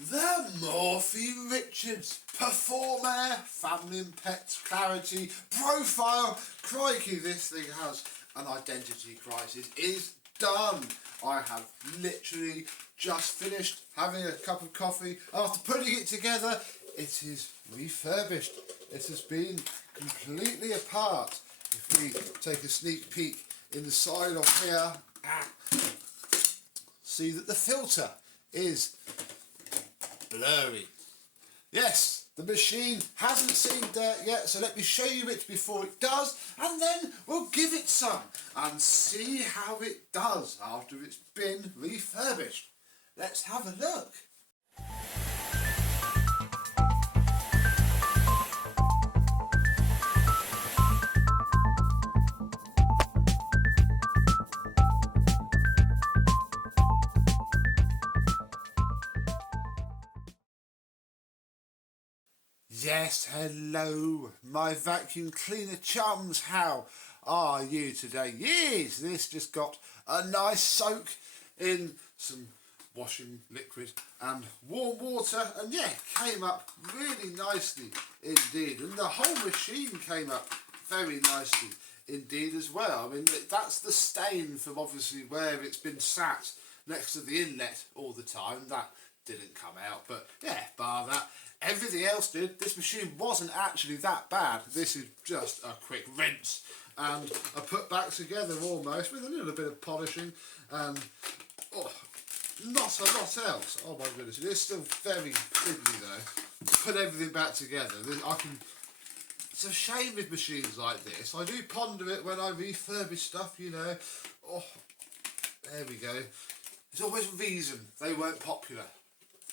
The Morphy Richard's PerformAir Family and Pets Clarity Profile. Crikey, this thing has an identity crisis. Is done. I have literally just finished having a cup of coffee. After putting it together, it is refurbished. It has been completely apart. If we take a sneak peek inside of here, see that the filter is blurry. Yes, the machine hasn't seen dirt yet, so let me show you it before it does, and then we'll give it some and see how it does after it's been refurbished. Let's have a look. Yes, hello, my vacuum cleaner chums. How are you today? Yes, this just got a nice soak in some washing liquid and warm water, and yeah, came up really nicely indeed. And the whole machine came up very nicely indeed as well. I mean, that's the stain from obviously where it's been sat next to the inlet all the time. That didn't come out, but yeah, bar that, everything else did. This machine wasn't actually that bad. This is just a quick rinse and a put back together almost with a little bit of polishing and not a lot else. Oh my goodness, it is still very fiddly though. Put everything back together. It's a shame with machines like this. I do ponder it when I refurbish stuff, you know. Oh, there we go. There's always a reason they weren't popular.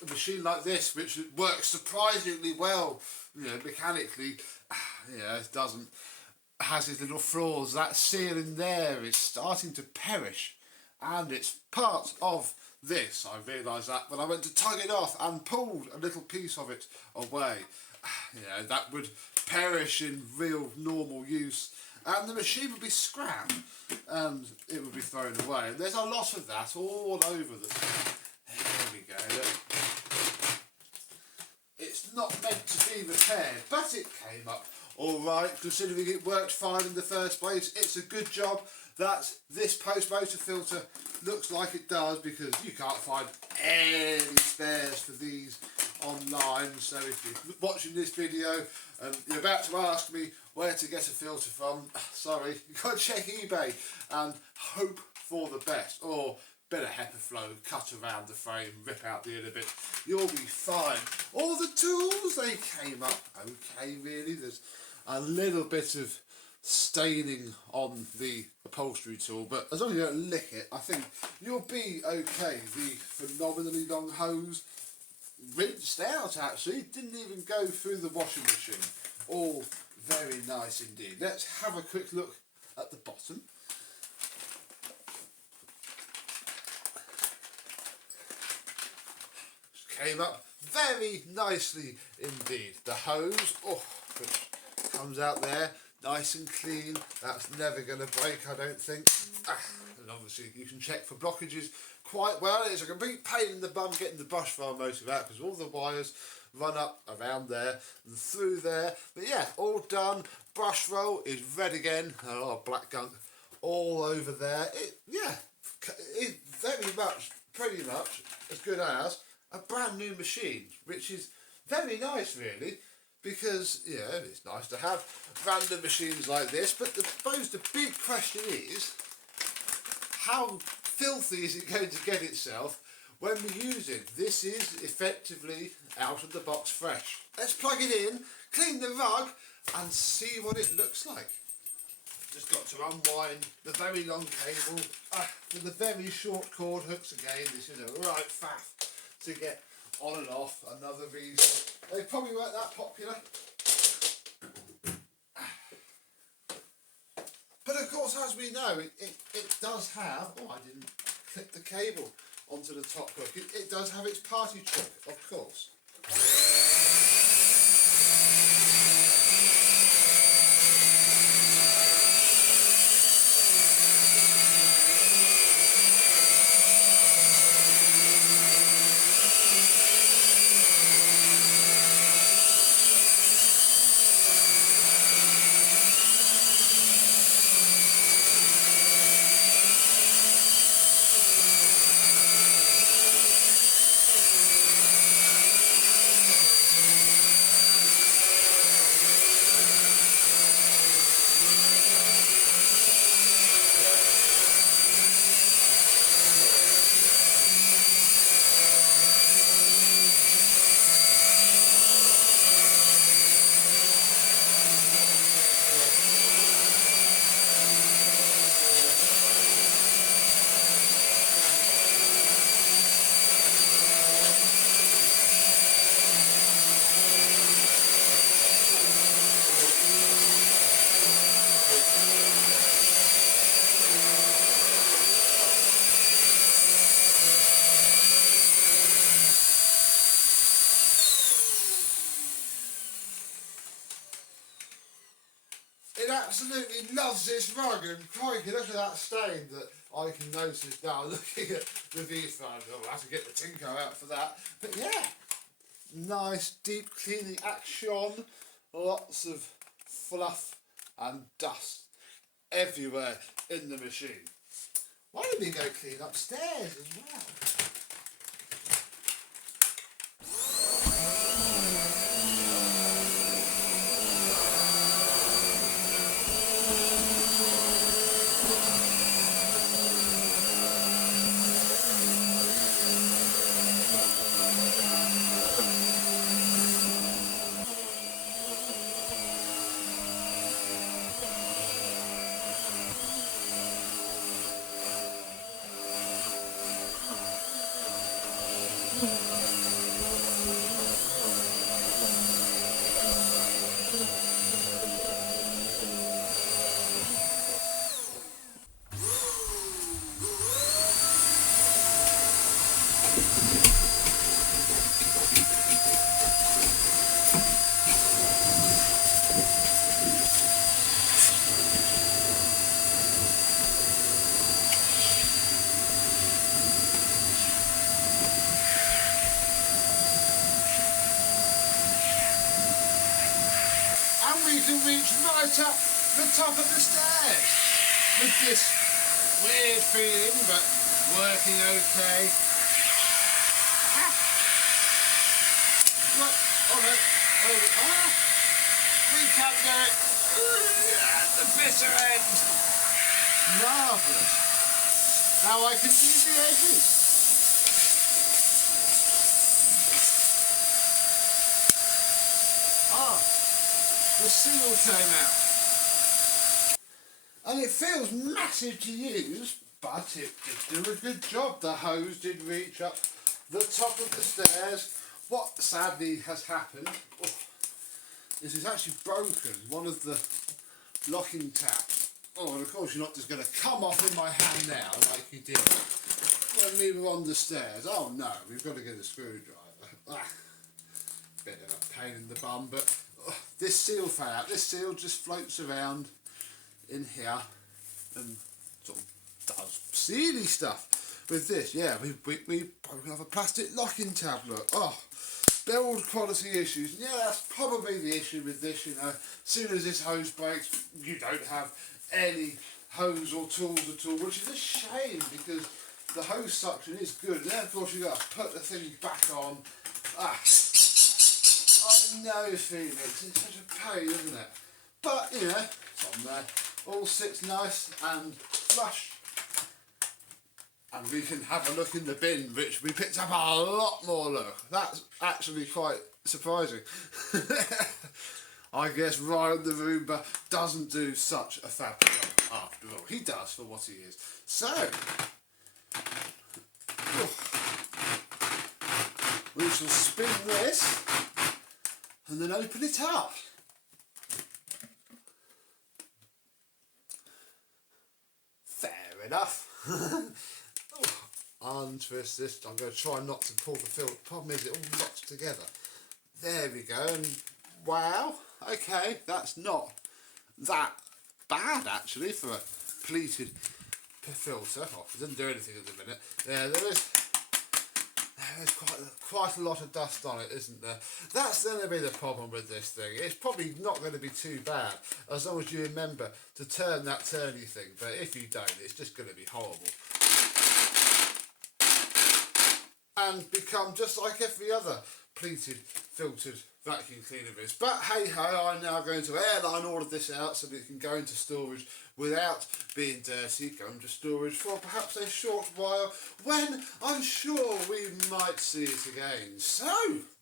A machine like this, which works surprisingly well, you know, mechanically, it doesn't, has its little flaws. That seal in there is starting to perish, and it's part of this. I realised that when I went to tug it off and pulled a little piece of it away. That would perish in real normal use, and the machine would be scrapped and it would be thrown away. And there's a lot of that all over the thing. There we go. Look. It's not meant to be repaired, but it came up alright, considering it worked fine in the first place. It's a good job that this post-motor filter looks like it does, because you can't find any spares for these online. So if you're watching this video and you're about to ask me where to get a filter from, sorry, you've got to check eBay and hope for the best, or bit of HEPA-flow, cut around the frame, rip out the inner bit, you'll be fine. All the tools, they came up okay really. There's a little bit of staining on the upholstery tool, but as long as you don't lick it, I think you'll be okay. The phenomenally long hose rinsed out actually, didn't even go through the washing machine. All very nice indeed. Let's have a quick look at the bottom. Came up very nicely indeed. The hose, which comes out there nice and clean. That's never going to break, I don't think. And obviously you can check for blockages quite well. It's a complete pain in the bum getting the brush file motor out, because all the wires run up around there and through there. But yeah, all done. Brush roll is red again. A lot of black gunk all over there. It's very much, pretty much as good as a brand new machine, which is very nice really, because it's nice to have random machines like this. But I suppose the big question is, how filthy is it going to get itself when we use it? This is effectively out of the box fresh. Let's plug it in, clean the rug and see what it looks like. Just got to unwind the very long cable with the very short cord hooks again. This is a right faff to get on and off. Another reason they probably weren't that popular. But of course, as we know, it does have, I didn't clip the cable onto the top hook. It does have its party trick, of course. absolutely loves this rug, and crikey, look at that stain that I can notice now looking at the viewfinder. I'll have to get the Tinko out for that. But yeah, nice deep cleaning action, lots of fluff and dust everywhere in the machine. Why don't we go clean upstairs as well? And we can reach right up the top of the stairs with this weird feeling, but working okay. Right, we can't do it. The bitter end. Marvellous. Now I can see the edges. The seal came out. And it feels massive to use, but it did do a good job. The hose did reach up the top of the stairs. What sadly has happened is it's actually broken one of the locking tabs. Oh, and of course you're not just going to come off in my hand now like you did when we were on the stairs. Oh no, we've got to get a screwdriver. Bit of a pain in the bum, but this seal fell out. This seal just floats around in here and sort of does sealy stuff with this. Yeah, we probably have a plastic locking tab, look. Oh, build quality issues. Yeah, that's probably the issue with this, you know. As soon as this hose breaks, you don't have any hose or tools at all, which is a shame because the hose suction is good. Then of course you've got to put the thing back on. I know Phoenix, it's such a pain, isn't it? But, you know, it's on there. All sits nice and flush. And we can have a look in the bin, which we picked up a lot more, look. That's actually quite surprising. I guess Ryan the Roomba doesn't do such a fab job after all. He does for what he is. So, we shall spin this and then open it up. Fair enough. Untwist this. I'm going to try not to pull the filter. The problem is it all locks together. There we go. And wow. Okay, that's not that bad actually for a pleated filter. Oh, it doesn't do anything at the minute. Yeah, there's quite a lot of dust on it, isn't there? That's going to be the problem with this thing. It's probably not going to be too bad as long as you remember to turn that turny thing, but if you don't, it's just going to be horrible and become just like every other pleated filtered vacuum cleaner is. But hey ho, I'm now going to airline all of this out so that it can go into storage without being dirty, go into storage for perhaps a short while when I'm sure we might see it again. So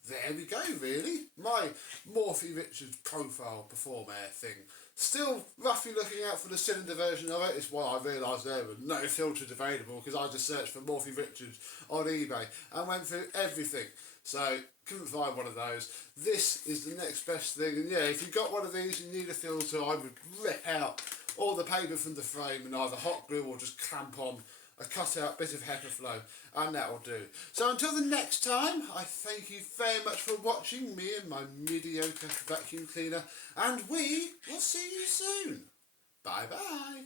there we go, really. My Morphy Richard profile PerformAir thing. Still roughly looking out for the cylinder version of it. It's why I realised there were no filters available, because I just searched for Morphy Richard on eBay and went through everything. So couldn't find one of those. This is the next best thing, and yeah, if you've got one of these and you need a filter, I would rip out all the paper from the frame and either hot glue or just clamp on a cut out bit of HEPA flow, and that will do. So until the next time, I thank you very much for watching me and my mediocre vacuum cleaner, and we will see you soon. Bye bye.